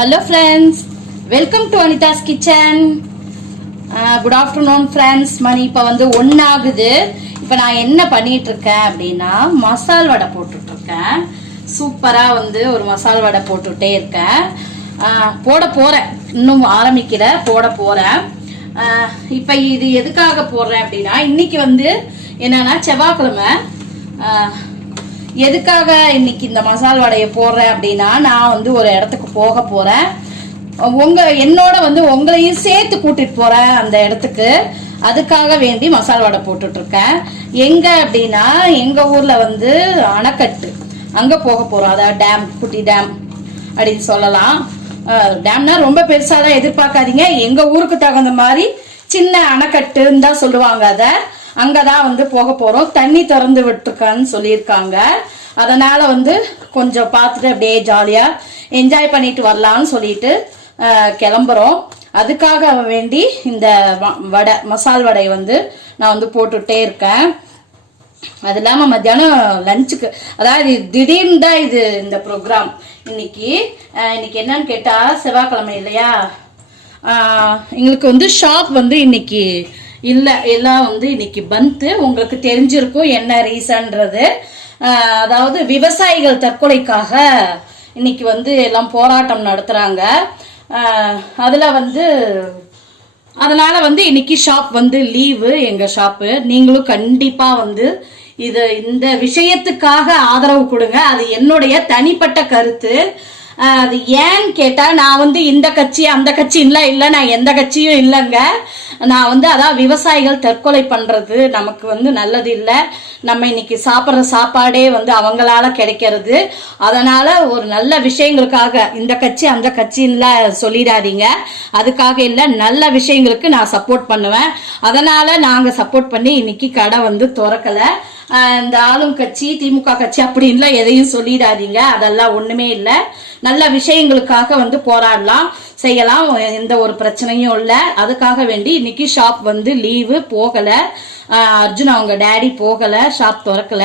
Hello friends welcome to Anitha's kitchen good afternoon friends மணி இப்போ வந்து ஒன்றாகுது இப்போ நான் என்ன பண்ணிட்டு இருக்கேன் அப்படின்னா மசால் வடை போட்டுட்டு இருக்கேன் சூப்பராக வந்து ஒரு மசால் வடை போட்டுட்டே இருக்கேன். போட போகிறேன் இன்னும் ஆரம்பிக்கல போட போகிறேன் இப்போ இது எதுக்காக போடுறேன் அப்படின்னா இன்னைக்கு வந்து என்னன்னா செவ்வாய்க்கிழமை. எதுக்காக இன்னைக்கு இந்த மசால் வடையை போடுறேன் அப்படின்னா நான் வந்து ஒரு இடத்துக்கு போக போறேன். உங்க என்னோட வந்து உங்களையும் சேர்த்து கூட்டிட்டு போறேன் அந்த இடத்துக்கு. அதுக்காக வேண்டி மசால் வடை போட்டுட்டு இருக்கேன் எங்க அப்படின்னா எங்க ஊர்ல வந்து அணைக்கட்டு. அங்க போக போறோம். அதாவது டேம் குட்டி டேம் அப்படின்னு சொல்லலாம். டேம்னா ரொம்ப பெருசாலாம் எதிர்பார்க்காதீங்க. எங்க ஊருக்கு தகுந்த மாதிரி சின்ன அணைக்கட்டுன்னு தான் சொல்லுவாங்க அதை. அங்கே தான் வந்து போக போகிறோம் தண்ணி திறந்து விட்டுருக்கான்னு சொல்லியிருக்காங்க. அதனால் வந்து கொஞ்சம் பார்த்துட்டு அப்படியே ஜாலியாக என்ஜாய் பண்ணிட்டு வரலாம்னு சொல்லிட்டு கிளம்புறோம். அதுக்காக வேண்டி இந்த வ- வடை மசால் வடை வந்து நான் வந்து போட்டுட்டே இருக்கேன். அது இல்லாமல் மத்தியானம் லஞ்சுக்கு அதாவது திடீர்னு தான் இது இந்த ப்ரோக்ராம் இன்னைக்கு இன்னைக்கு என்னன்னு கேட்டால் செவ்வாய்க்கிழமை இல்லையா? எங்களுக்கு வந்து ஷாப் வந்து இன்னைக்கு இல்லை எல்லாம் வந்து இன்னைக்கு பந்து உங்களுக்கு தெரிஞ்சிருக்கும் என்ன ரீசன்றது. அதாவது விவசாயிகள் தற்கொலைக்காக இன்னைக்கு வந்து எல்லாம் போராட்டம் நடத்துகிறாங்க அதில் வந்து அதனால் வந்து இன்னைக்கு ஷாப் வந்து லீவு எங்கள் ஷாப்பு நீங்களும் கண்டிப்பாக வந்து இது இந்த விஷயத்துக்காக ஆதரவு கொடுங்க. அது என்னுடைய தனிப்பட்ட கருத்து. அது ஏன்னு கேட்டால் நான் வந்து இந்த கட்சி அந்த கட்சி இல்லை இல்லை நான் எந்த கட்சியும் இல்லைங்க. நான் வந்து அதான் விவசாயிகள் தற்கொலை பண்ணுறது நமக்கு வந்து நல்லது இல்லை. நம்ம இன்னைக்கு சாப்பிட்ற சாப்பாடே வந்து அவங்களால கிடைக்கிறது. அதனால் ஒரு நல்ல விஷயங்களுக்காக இந்த கட்சி அந்த கட்சின்லாம் சொல்லிடாதீங்க. அதுக்காக இல்லை நல்ல விஷயங்களுக்கு நான் சப்போர்ட் பண்ணுவேன். அதனால் நாங்கள் சப்போர்ட் பண்ணி இன்னைக்கு கடை வந்து திறக்கல. இந்த ஆளும் கட்சி திமுக கட்சி அப்படின்லாம் எதையும் சொல்லிடாதீங்க. அதெல்லாம் ஒண்ணுமே இல்லை. நல்ல விஷயங்களுக்காக வந்து போராடலாம் செய்யலாம். எந்த ஒரு பிரச்சனையும் இல்லை. அதுக்காக வேண்டி இன்னைக்கு ஷாப் வந்து லீவு போகல. அர்ஜுன் அவங்க டேடி போகல ஷாப் திறக்கல.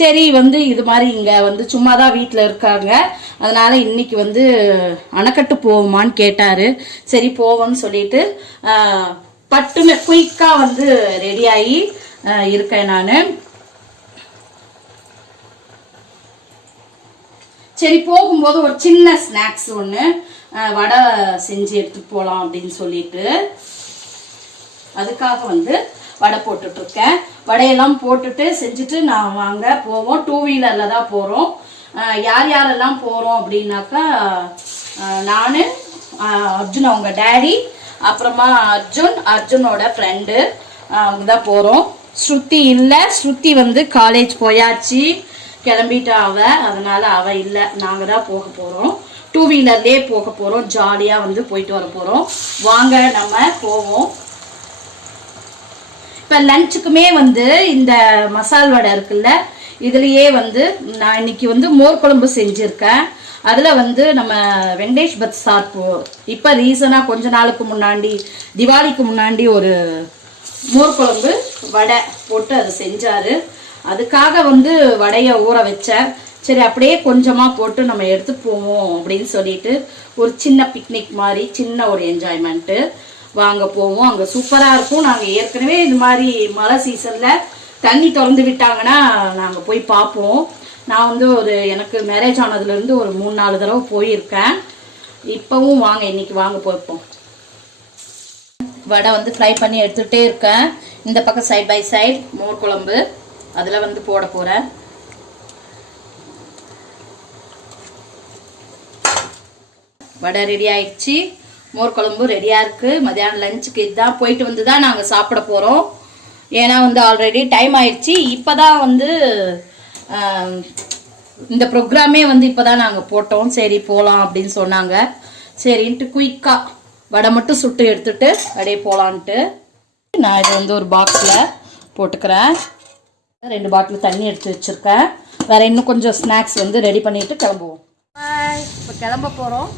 சரி வந்து இது மாதிரி இங்க வந்து சும்மா தான் வீட்டில் இருக்காங்க. அதனால இன்னைக்கு வந்து அணைக்கட்டு போவோமான்னு கேட்டாரு. சரி போவோம்னு சொல்லிட்டு பட்டுமே பட்டுன்னு குயிக்கா வந்து ரெடி ஆகி இருக்கேன் நான். சரி போகும்போது ஒரு சின்ன ஸ்நாக்ஸ் ஒன்று வடை செஞ்சு எடுத்துட்டு போகலாம் அப்படின்னு சொல்லிட்டு அதுக்காக வந்து வடை போட்டுட்ருக்கேன் வடையெல்லாம் போட்டுட்டு செஞ்சுட்டு நான் வாங்க போவோம். டூ வீலரில் தான் போகிறோம் யார் யாரெல்லாம் போகிறோம் அப்படின்னாக்கா நான் அர்ஜுன் அவங்க டேடி அப்புறமா அர்ஜுன் அர்ஜுனோட ஃப்ரெண்டு அவங்க தான் போகிறோம் ஸ்ருதி இல்லை. ஸ்ருதி வந்து காலேஜ் போயாச்சு. கிளம்பிட்டா அவ அதனால அவ இல்லை. நாங்கள் தான் போக போகிறோம் டூ வீலர்லேயே போக போகிறோம் ஜாலியாக வந்து போயிட்டு வர போகிறோம் வாங்க நம்ம போவோம். இப்போ லஞ்சுக்குமே வந்து இந்த மசால் வடை இருக்குல்ல இதுலயே வந்து நான் இன்னைக்கு வந்து மோர் குழம்பு செஞ்சுருக்கேன். அதில் வந்து நம்ம வெங்கடேஷ் பத் சார் போ இப்போ ரீசனாக கொஞ்ச நாளுக்கு முன்னாடி திவாலிக்கு முன்னாடி ஒரு மோர் குழம்பு வடை போட்டு அது செஞ்சாரு. அதுக்காக வந்து வடையை ஊற வச்சேன் சரி அப்படியே கொஞ்சமாக போட்டு நம்ம எடுத்து போவோம் அப்படின்னு சொல்லிட்டு ஒரு சின்ன பிக்னிக் மாதிரி சின்ன ஒரு என்ஜாய்மெண்ட்டு வாங்க போவோம். அங்கே சூப்பராக இருக்கும். நாங்கள் ஏற்கனவே இது மாதிரி மழை சீசனில் தண்ணி திறந்து விட்டாங்கன்னா நாங்கள் போய் பார்ப்போம். நான் வந்து ஒரு எனக்கு மேரேஜ் ஆனதுலேருந்து ஒரு மூணு நாலு தடவை போயிருக்கேன். இப்போவும் வாங்க இன்னைக்கு வாங்க போய்ப்போம் வடை வந்து ஃப்ரை பண்ணி எடுத்துகிட்டே இருக்கேன். இந்த பக்கம் சைட் பை சைட் மோர் குழம்பு. அதில் வந்து போட போகிறேன் வடை ரெடி ஆயிடுச்சு. மோர் குழம்பு ரெடியாக இருக்குது மதியானம் லஞ்சுக்கு இதுதான் போயிட்டு வந்து தான் நாங்கள் சாப்பிட போகிறோம் ஏன்னா வந்து ஆல்ரெடி டைம் ஆயிடுச்சு. இப்போ தான் வந்து இந்த ப்ரோக்ராமே வந்து இப்போ தான் நாங்கள் போட்டோம். சரி போகலாம் அப்படின்னு சொன்னாங்க. சரின்ட்டு குயிக்காக வடை மட்டும் சுட்டு எடுத்துட்டு அப்படியே போகலான்ட்டு நான் இது வந்து ஒரு பாக்ஸில் போட்டுக்கிறேன். ரெண்டு பாட்டில் தண்ணி எடுத்து வச்சுருக்கேன். வேறு இன்னும் கொஞ்சம் ஸ்நாக்ஸ் வந்து ரெடி பண்ணிவிட்டு கிளம்புவோம். இப்போ கிளம்ப போகிறோம்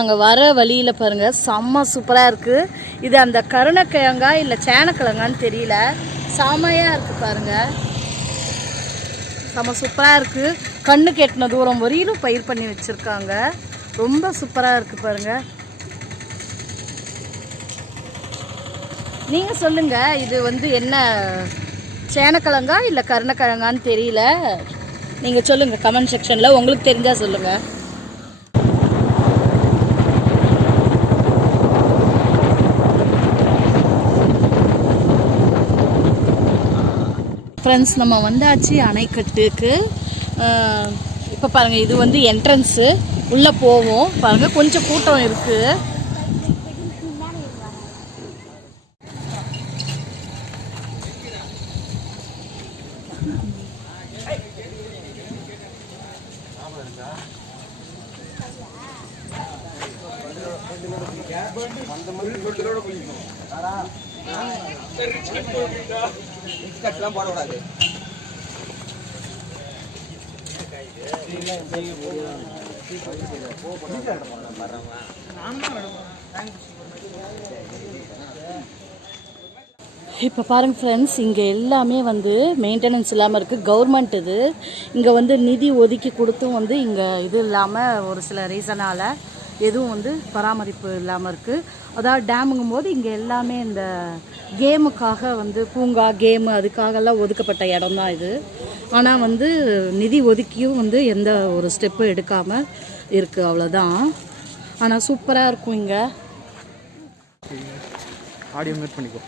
அங்கே வர வழியில் பாருங்கள் செம்ம சூப்பராக இருக்குது இது அந்த கருணக்கிழங்கா இல்லை சேனக்கிழங்கான்னு தெரியல. செமையாக இருக்குது பாருங்கள் செம்ம சூப்பராக இருக்குது கண்ணு கெட்டின தூரம் வரையிலும் பயிர் பண்ணி வச்சுருக்காங்க. ரொம்ப சூப்பராக இருக்குது பாருங்கள் நீங்கள் சொல்லுங்கள் இது வந்து என்ன சேனக்கிழங்கா இல்லை கருணக்கிழங்கான்னு தெரியல. நீங்கள் சொல்லுங்கள் கமெண்ட் செக்ஷனில் உங்களுக்கு தெரிஞ்சால் சொல்லுங்கள் ஃப்ரெண்ட்ஸ் நம்ம வந்தாச்சு அணைக்கட்டுக்கு இப்போ பாருங்கள் இது வந்து என்ட்ரன்ஸு உள்ளே போவோம். பாருங்கள் கொஞ்சம் கூட்டம் இருக்குது இப்போ பாருங்க ஃப்ரெண்ட்ஸ் இங்கே எல்லாமே வந்து மெயின்டெனன்ஸ் இல்லாமல் இருக்குது கவர்மெண்ட் இது. இங்கே வந்து நிதி ஒதுக்கி கொடுத்தும் வந்து இங்கே இது இல்லாமல் ஒரு சில ரீசனால் எதுவும் வந்து பராமரிப்பு இல்லாமல் இருக்குது அதாவது டேமுங்கும் போது இங்கே எல்லாமே இந்த கேமுக்காக வந்து பூங்கா கேமு அதுக்காகலாம் ஒதுக்கப்பட்ட இடம் தான் இது. ஆனால் வந்து நிதி ஒதுக்கியும் வந்து எந்த ஒரு ஸ்டெப்பும் எடுக்காமல் இருக்குது அவ்வளோதான் ஆனால் சூப்பராக இருக்கும் இங்கே. ஆடியோ மியூட் பண்ணிக்கோ.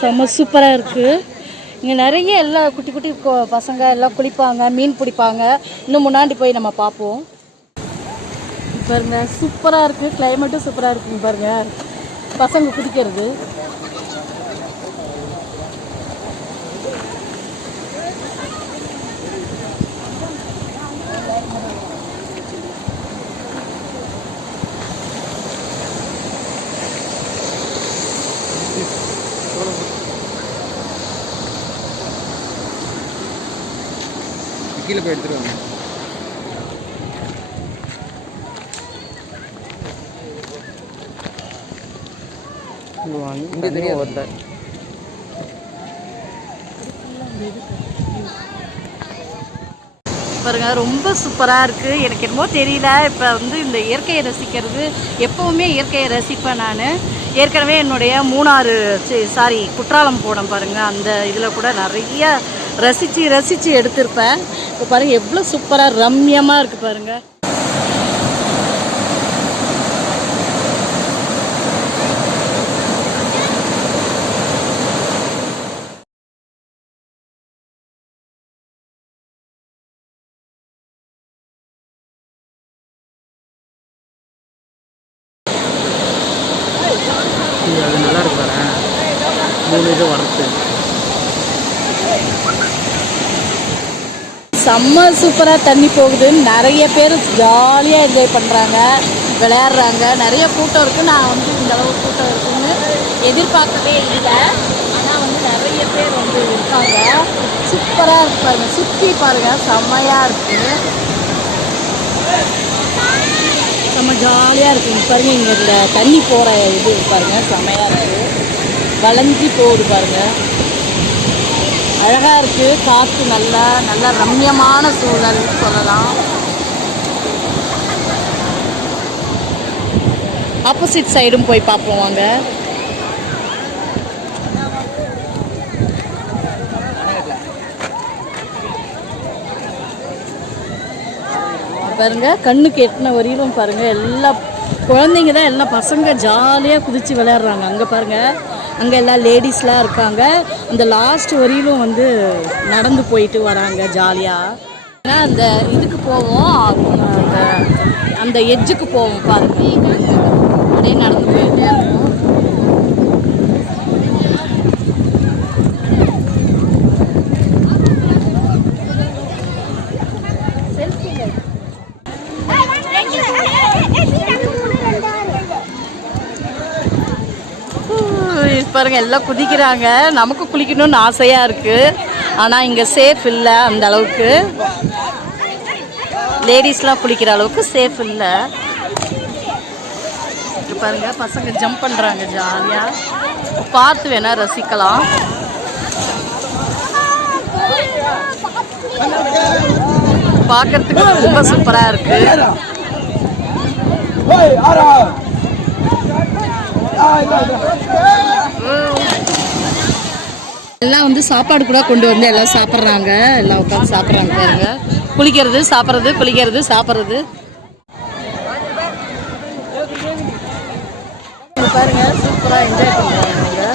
செம்ம சூப்பராக இருக்குது இங்கே நிறைய எல்லா குட்டி குட்டி பசங்க எல்லாம் குளிப்பாங்க மீன் பிடிப்பாங்க. இன்னும் முன்னாடி போய் நம்ம பார்ப்போம். பாருங்க சூப்பராக இருக்குது கிளைமேட்டும் சூப்பராக இருக்குங்க பாருங்கள் பசங்க குதிக்கிறது. கீழே போய் எடுத்துட்டு வாங்க. இங்க தெரியும் ஒருத்தர் பாருங்க ரொம்ப சூப்பராக இருக்குது எனக்கு என்னமோ தெரியல. இப்போ வந்து இந்த இயற்கையை ரசிக்கிறது எப்போவுமே இயற்கையை ரசிப்பேன் நான். ஏற்கனவே என்னுடைய மூணாறு சாரி குற்றாலம் போனேன் பாருங்கள் அந்த இதில் கூட நிறைய ரசித்து ரசித்து எடுத்திருப்பேன். இப்போ பாருங்கள் எவ்வளோ சூப்பராக ரம்யமாக இருக்குது பாருங்கள் செம்ம சூப்பராக தண்ணி போகுது நிறைய பேர் ஜாலியாக என்ஜாய் பண்ணுறாங்க விளையாடுறாங்க. நிறைய கூட்டம் இருக்குது நான் வந்து இந்த அளவு கூட்டம் இருக்குன்னு எதிர்பார்க்கவே இல்லை. ஆனால் வந்து நிறைய பேர் வந்து இருக்காங்க. சூப்பராக இருக்கு சுற்றி பாருங்கள் செம்மையாக இருக்குது செம்ம ஜாலியாக இருக்குது பாருங்கள் இங்கே இந்த தண்ணி போகிற இது பாருங்கள் செம்மையாக இருக்குது வளைஞ்சி போகுது பாருங்கள் அழகாக இருக்குது காற்று நல்லா நல்லா ரம்யமான சூழல் சொல்லலாம். ஆப்போசிட் சைடும் போய் பார்ப்போம் வாங்க. பாருங்க கண்ணுக்கு எட்டின வரையிலும் பாருங்க எல்லா குழந்தைங்க தான் எல்லாம் பசங்க ஜாலியாக குதிச்சு விளையாடுறாங்க. அங்கே பாருங்கள் அங்கே எல்லாம் லேடிஸ்லாம் இருக்காங்க. அந்த லாஸ்ட் வரையிலும் வந்து நடந்து போயிட்டு வராங்க ஜாலியாக ஏன்னா அந்த இதுக்கு போவோம். அந்த அந்த எட்ஜுக்கு போவோம் பாருங்க. அப்படியே நடந்து போயிட்டே இருக்கும் பாருங்கள் எல்லாம் குதிக்கிறாங்க. நமக்கு குளிக்கணும்னு ஆசையாக இருக்கு. ஆனா இங்க சேஃப் இல்லை அந்த அளவுக்கு. லேடிஸ்லாம் குளிக்கிற அளவுக்கு சேஃப் இல்லை. பாருங்க பசங்க ஜம்ப் பண்றாங்க ஜாலியா பார்த்து வேணா ரசிக்கலாம். பார்க்கறதுக்கு ரொம்ப சூப்பராக இருக்கு. எல்லாம் வந்து சாப்பாடு கூட கொண்டு வந்து எல்லாம் சாப்பிட்றாங்க. எல்லாம் உட்காந்து சாப்பிட்றாங்க பாருங்க. குளிக்கிறது சாப்பிட்றது குளிக்கிறது சாப்பிட்றது. பாருங்க சூப்பராக என்ஜாய் பண்ணுறாங்க நீங்கள்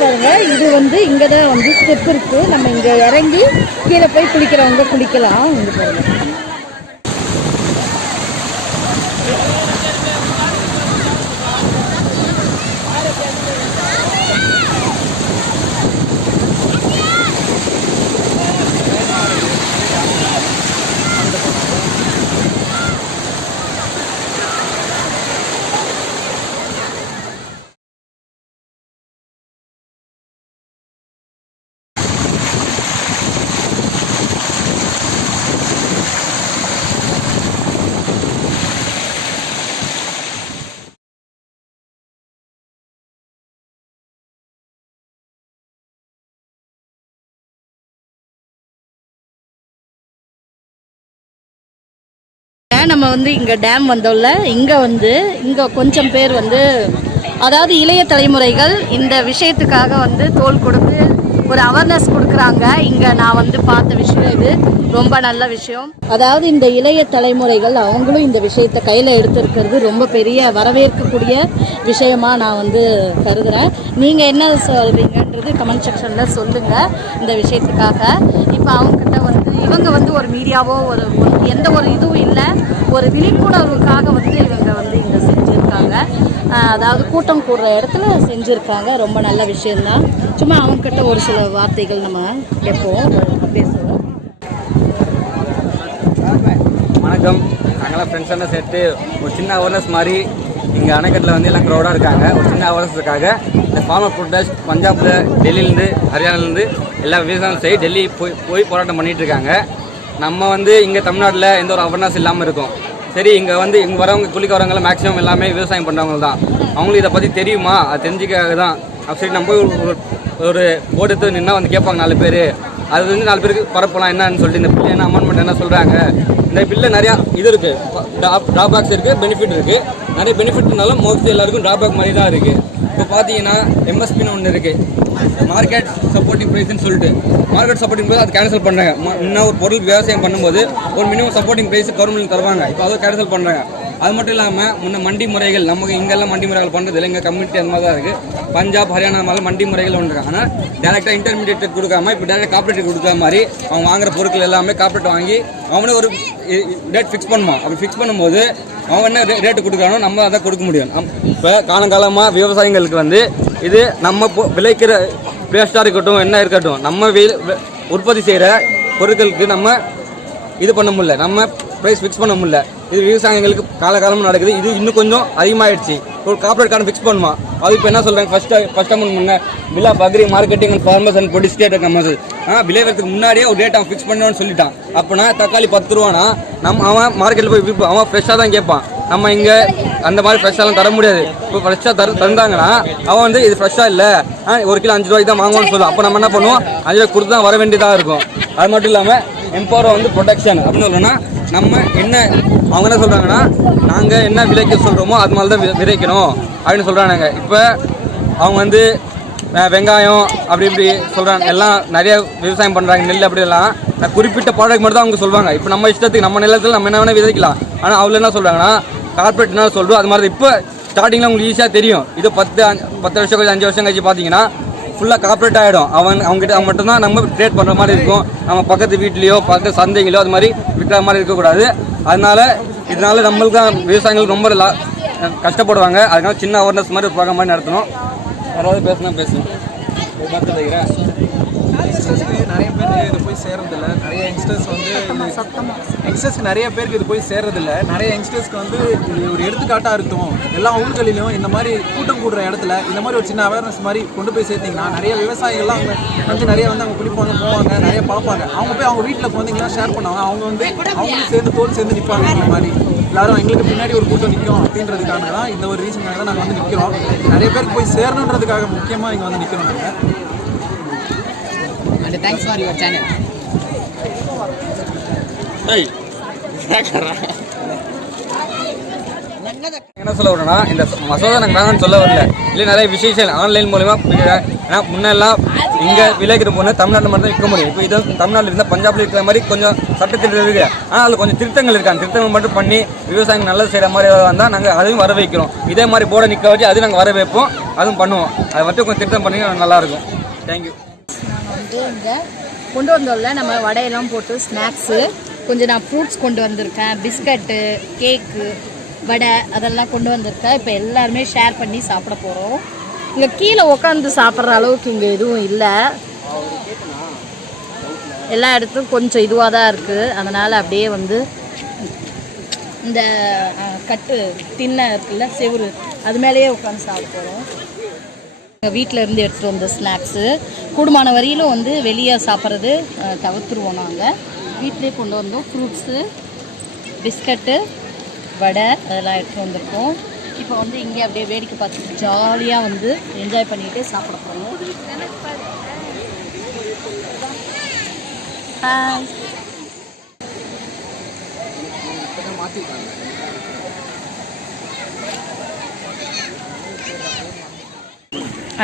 பாருங்க இது வந்து இங்க தான் வந்து ஸ்டெப் இருக்கு. நம்ம இங்க இறங்கி கீழே போய் குளிக்கிறவங்க குளிக்கலாம். இங்க பாருங்க. நம்ம வந்து இங்கே டேம் வந்தோம்ல இங்கே வந்து இங்கே கொஞ்சம் பேர் வந்து அதாவது இளைய தலைமுறைகள் இந்த விஷயத்துக்காக வந்து தோல் கொடுத்து ஒரு அவேர்னஸ் கொடுக்குறாங்க. இங்கே நான் வந்து பார்த்த விஷயம் இது. ரொம்ப நல்ல விஷயம். அதாவது இந்த இளைய தலைமுறைகள் அவங்களும் இந்த விஷயத்தை கையில் எடுத்துருக்கிறது ரொம்ப பெரிய வரவேற்கக்கூடிய விஷயமா நான் வந்து கருதுகிறேன் நீங்கள் என்ன சொல்றீங்கன்றது கமெண்ட் செக்ஷனில் சொல்லுங்கள் இந்த விஷயத்துக்காக. இப்போ அவங்கக்கிட்ட வந்து இவங்க வந்து ஒரு மீடியாவோ ஒரு- எந்த ஒரு இதுவும் இல்லை. ஒரு விழிப்புணர்வுக்காக வந்து இவங்க வந்து இங்கே செஞ்சுருக்காங்க. அதாவது கூட்டம் கூடுற இடத்துல செஞ்சுருக்காங்க. ரொம்ப நல்ல விஷயந்தான் சும்மா அவங்கக்கிட்ட ஒரு சில வார்த்தைகள் நம்ம கேட்போம். பேசுவோம். வணக்கம். நாங்களாம் ஃப்ரெண்ட்ஸ் எல்லாம் சேர்த்து ஒரு சின்ன அவேர்னஸ் மாதிரி இங்கே அணைக்கட்டில் வந்து எல்லாம் க்ரௌடாக இருக்காங்க. ஒரு சின்ன அவேர்னஸுக்காக இந்த ஃபார்மர் ப்ரொடெஸ்ட் பஞ்சாபில் டெல்லியிலேருந்து ஹரியானாலேருந்து எல்லா விவசாயம் செய்ய டெல்லி போய் போய் போராட்டம் பண்ணிகிட்டு இருக்காங்க. நம்ம வந்து இங்கே தமிழ்நாட்டில் எந்த ஒரு அவேர்னஸ் இல்லாமல் இருக்கும். சரி இங்கே வந்து இங்கே வரவங்க குளிக்க வரவங்கள மேக்ஸிமம் எல்லாமே விவசாயம் பண்ணுறவங்க தான். அவங்களுக்கு இதை பற்றி தெரியுமா? அது தெரிஞ்சுக்காக தான். சரி நம்ம போய் ஒரு- ஒரு போட்டு எடுத்து நின்னா வந்து கேட்பாங்க நாலு பேர். அது வந்து நாலு பேருக்கு பரப்பலாம் என்னன்னு சொல்லிட்டு இந்த பில்லு என்ன அமெண்ட்மெண்ட் என்ன சொல்கிறாங்க இந்த பில்லில் நிறையா இது இருக்குது ட்ராபேக்ஸ் இருக்குது பெனிஃபிட் இருக்குது நிறைய பெனிஃபிட்னாலும் மோஸ்ட்லி எல்லாருக்கும் ட்ராபேக் மாதிரி தான் இருக்குது இப்போ பார்த்தீங்கன்னா எம்எஸ்பின்னு ஒன்று இருக்குது மார்க்கெட் சப்போர்ட்டிங் ப்ரைஸ்னு சொல்லிட்டு. மார்க்கெட் சப்போர்ட்டிங் ப்ரைஸ் அது கேன்சல் பண்ணுறாங்க இன்னும் ஒரு பொருள் விவசாயம் பண்ணும்போது ஒரு மினிமம் சப்போர்ட்டிங் ப்ரைஸ் கவர்மெண்ட் தருவாங்க. இப்போ அதை கேன்சல் பண்ணுறாங்க அது மட்டும் இல்லாமல் முன்ன மண்டி முறைகள் நமக்கு இங்கெல்லாம் மண்டி முறைகள் பண்ணுறது இல்லை இங்கே கம்யூனிட்டி அந்த மாதிரி தான் இருக்குது பஞ்சாப் ஹரியானா மாதிரி மண்டி முறைகள் ஒன்று ஆனால் டேரெக்டாக இன்டர்மீடியேட் கொடுக்காம இப்போ டேரெக்ட் கார்பரேட் கொடுக்குற மாதிரி அவங்க வாங்குற பொருட்கள் எல்லாமே கார்பரேட் வாங்கி அவனே ஒரு ரேட் ஃபிக்ஸ் பண்ணுவான். அப்படி ஃபிக்ஸ் பண்ணும்போது அவன் என்ன ரேட்டு கொடுக்குறானோ நம்ம அதை கொடுக்க முடியும். இப்போ காலங்காலமாக விவசாயிகளுக்கு வந்து இது நம்ம விளைக்கிற வேஸ்ட்டாக இருக்கட்டும் என்ன இருக்கட்டும் நம்ம வெயில் உற்பத்தி செய்கிற பொருட்களுக்கு நம்ம இது பண்ண முடியல. நம்ம ப்ரைஸ் ஃபிக்ஸ் பண்ண முடியல. இது விவசாயிகளுக்கு காலகாலமாக நடக்குது. இது இன்னும் கொஞ்சம் அதிகமாகிடுச்சு ஒரு கார்பரேட் கார்டு ஃபிக்ஸ் பண்ணுமா அது இப்போ என்ன சொல்கிறாங்க ஃபஸ்ட்டு ஃபஸ்ட் அமௌண்ட் முன்ன bill of agri marketing and farmers and produce state commerce ஆனால் விளைவிறதுக்கு முன்னாடியே ஒரு டேட் அவன் ஃபிக்ஸ் பண்ணணும்னு சொல்லிட்டான். அப்போனா தக்காளி பத்து ரூபானா? நம்ம அவன் மார்க்கெட்டில் போய் விற்பான் அவன் ஃப்ரெஷ்ஷாக தான் கேட்பான். நம்ம இங்கே அந்த மாதிரி ஃப்ரெஷ்ஷாலாம் தர முடியாது. இப்போ ஃப்ரெஷ்ஷாக தர தந்தாங்கன்னா அவன் வந்து இது ஃப்ரெஷ்ஷாக இல்லை. ஒரு கிலோ அஞ்சு ரூபாய்க்கு தான் வாங்குவோம்னு சொல்லுவோம் அப்போ நம்ம என்ன பண்ணுவோம்? அஞ்சு ரூபாய் கொடுத்து தான் வர வேண்டியதாக இருக்கும். அது மட்டும் இல்லாமல் எம்பவர் வந்து ப்ரொடெக்ஷன் அப்படின்னு சொல்லணும்னா நம்ம என்ன அவங்க என்ன சொல்கிறாங்கன்னா நாங்கள் என்ன விளைக்க சொல்கிறோமோ அது மாதிரி தான் விதைக்கணும் அப்படின்னு சொல்கிறாங்க இப்போ அவங்க வந்து வெங்காயம் அப்படி இப்படி சொல்கிறாங்க எல்லாம் நிறைய விவசாயம் பண்ணுறாங்க நெல் அப்படிலாம் நான் குறிப்பிட்ட ப்ராடக்ட் மட்டும் தான் அவங்க சொல்லுவாங்க இப்போ நம்ம இஷ்டத்துக்கு நம்ம நிலத்தில் நம்ம என்ன வேணால் விதைக்கலாம். ஆனால் அவங்க என்ன சொல்கிறாங்கன்னா கார்பரேட் என்ன சொல்கிறோம் அது மாதிரி இப்போ ஸ்டார்டிங்கில் உங்களுக்கு ஈஸியாக தெரியும். இது பத்து அஞ்சு- பத்து வருஷம் கழிச்சு அஞ்சு வருஷம் கழிச்சு பார்த்தீங்கன்னா ஃபுல்லாக காப்பரேட் ஆகிடும் அவன் அவங்ககிட்ட அவன் மட்டும்தான் நம்ம ட்ரேட் பண்ணுற மாதிரி இருக்கும். நம்ம பக்கத்து வீட்லேயோ பக்கத்து சந்தைங்களோ அது மாதிரி விற்கிற மாதிரி இருக்கக்கூடாது. அதனால் இதனால் நம்மளுக்கு தான் விவசாயிகள் ரொம்ப லா- கஷ்டப்படுவாங்க. அதனால சின்ன அவேர்னஸ் மாதிரி ப்ரோக்ராம் மாதிரி நடத்தணும். யாராவது பேசுனா பேசுங்க. பார்த்து யங்ஸ்டர்ஸ்க்கு நிறைய பேருக்கு இது போய் சேர்றதில்ல. நிறைய யங்ஸ்டர்ஸ் வந்து யங்ஸ்டர்ஸ்க்கு நிறைய பேருக்கு இது போய் சேர்றதில்ல. நிறைய யங்ஸ்டர்ஸ்க்கு வந்து இது ஒரு எடுத்துக்காட்டாக இருக்கும் எல்லா ஊர்களிலும் இந்த மாதிரி கூட்டம் கூடுற இடத்துல இந்த மாதிரி ஒரு சின்ன அவேர்னஸ் மாதிரி கொண்டு போய் சேர்த்தீங்கன்னா நிறைய விவசாயிகள்லாம் அவங்க வந்து நிறைய வந்து அவங்க குளிப்பாங்க போவாங்க நிறைய பார்ப்பாங்க. அவங்க போய் அவங்க வீட்டில் வந்தீங்கன்னா ஷேர் பண்ணுவாங்க. அவங்க வந்து அவங்களும் சேர்ந்து தோல் சேர்ந்து நிற்பாங்க இந்த மாதிரி. எல்லாரும் எங்களுக்கு பின்னாடி ஒரு கூட்டம் நிற்கும் அப்படின்றதுக்காக தான் இந்த ஒரு ரீசனுக்காக தான் நாங்கள் வந்து நிற்கிறோம் நிறைய பேருக்கு போய் சேரணுன்றதுக்காக முக்கியமாக இங்கே வந்து நிற்கிறோம் நாங்கள் and thanks for your channel என்ன சொல்ல வரேன்னா இந்த மசோதா நாங்கள் வேணாம்னு சொல்ல வரல. இல்லை நிறைய விசேஷம் ஆன்லைன் மூலயமா ஏன்னா முன்னெல்லாம் இங்கே விளைவிக்கிற பொண்ணு தமிழ்நாட்டில் மட்டும் தான் விற்க முடியும். இப்போ இது தமிழ்நாட்டில் இருந்தால் பஞ்சாபில் இருக்கிற மாதிரி கொஞ்சம் சட்டத்திட்டம் இருக்குது ஆனால் அதில் கொஞ்சம் திருத்தங்கள் இருக்காங்க திருத்தங்கள் மட்டும் பண்ணி விவசாயம் நல்லது செய்கிற மாதிரி வந்தால் நாங்கள் அதையும் வர வைக்கிறோம். இதே மாதிரி போர்டை நிற்க வச்சு அதையும் நாங்கள் வர வைப்போம். அதுவும் பண்ணுவோம். அதை மட்டும் கொஞ்சம் திருத்தம் பண்ணி நல்லாயிருக்கும் தேங்க்யூ நாங்கள் வந்து இங்கே கொண்டு வந்தோம்ல நம்ம வடையெல்லாம் போட்டு ஸ்நாக்ஸு கொஞ்சம் நான் ஃப்ரூட்ஸ் கொண்டு வந்திருக்கேன். பிஸ்கட்டு கேக்கு வடை அதெல்லாம் கொண்டு வந்திருக்கேன். இப்போ எல்லாருமே ஷேர் பண்ணி சாப்பிட போகிறோம் இங்கே கீழே உட்காந்து சாப்பிட்ற அளவுக்கு இங்கே எதுவும் இல்லை. எல்லா இடத்துக்கும் கொஞ்சம் இதுவாக தான் இருக்குது அதனால் அப்படியே வந்து இந்த கட்டு திண்ணை இருக்குல்ல செவுரு அது மேலேயே உட்காந்து சாப்பிட போகிறோம் வீட்டில் இருந்து எடுத்துகிட்டு வந்த ஸ்நாக்ஸு கூடுமான வரையிலும் வந்து வெளியே சாப்பிட்றது தவிர்த்துருவோம் நாங்கள் வீட்டிலே கொண்டு வந்தோம் ஃப்ரூட்ஸு பிஸ்கட்டு வடை அதெல்லாம் எடுத்துகிட்டு வந்திருக்கோம். இப்போ வந்து இங்கே அப்படியே வேடிக்கை பார்த்துட்டு ஜாலியாக வந்து என்ஜாய் பண்ணிக்கிட்டே சாப்பிட போகிறோம் ஹாய்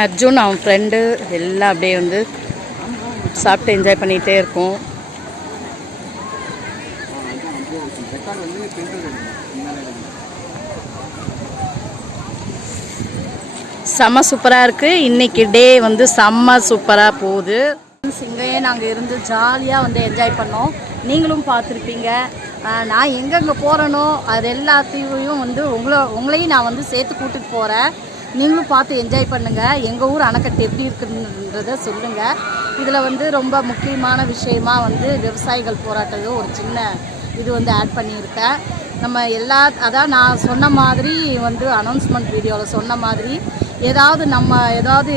அர்ஜுன் அவன் ஃப்ரெண்டு எல்லாம் அப்படியே வந்து சாப்பிட்டு என்ஜாய் பண்ணிகிட்டே இருக்கோம். செம்ம சூப்பராக இருக்குது இன்றைக்கி டே வந்து செம்ம சூப்பராக போகுது. இங்கேயே நாங்கள் இருந்து ஜாலியாக வந்து என்ஜாய் பண்ணோம். நீங்களும் பார்த்துருப்பீங்க. நான் எங்கெங்கே போகிறேனோ அது எல்லாத்தையும் வந்து உங்களை உங்களையும் நான் வந்து சேர்த்து கூட்டிகிட்டு போகிறேன் நீங்களும் பார்த்து என்ஜாய் பண்ணுங்கள் எங்கள் ஊர் அணைக்கட்டு எப்படி இருக்குன்றத சொல்லுங்கள் இதில் வந்து ரொம்ப முக்கியமான விஷயமா வந்து விவசாயிகள் போராட்டத்தை ஒரு சின்ன இது வந்து ஆட் பண்ணியிருக்கேன். நம்ம எல்லா அதான் நான் சொன்ன மாதிரி வந்து அனௌன்ஸ்மெண்ட் வீடியோவில் சொன்ன மாதிரி ஏதாவது நம்ம ஏதாவது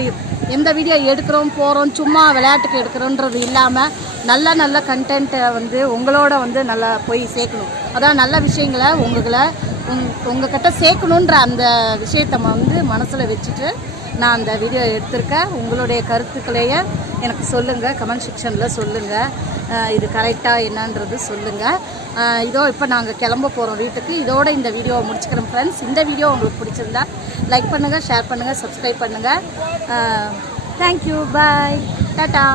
எந்த வீடியோ எடுக்கிறோம் போகிறோம் சும்மா விளையாட்டுக்கு எடுக்கிறோன்றது இல்லாமல் நல்ல நல்ல கண்டென்ட்டை வந்து உங்களோட வந்து நல்லா போய் சேர்க்கணும். அதான் நல்ல விஷயங்களை உங்களை உங் உங்ககிட்ட சேர்க்கணுன்ற அந்த விஷயத்தை வந்து மனசில் வச்சுட்டு நான் அந்த வீடியோ எடுத்திருக்கேன். உங்களுடைய கருத்துக்களையே எனக்கு சொல்லுங்கள் கமெண்ட் செக்ஷனில் சொல்லுங்கள் இது கரெக்டாக என்னன்றது சொல்லுங்கள் இதோ இப்போ நாங்கள் கிளம்ப போகிறோம் வீட்டுக்கு. இதோட இந்த வீடியோவை முடிச்சுக்கிறோம் ஃப்ரெண்ட்ஸ் இந்த வீடியோ உங்களுக்கு பிடிச்சிருந்தா லைக் பண்ணுங்கள் ஷேர் பண்ணுங்கள் சப்ஸ்கிரைப் பண்ணுங்கள் தேங்க்யூ பாய் டாட்டா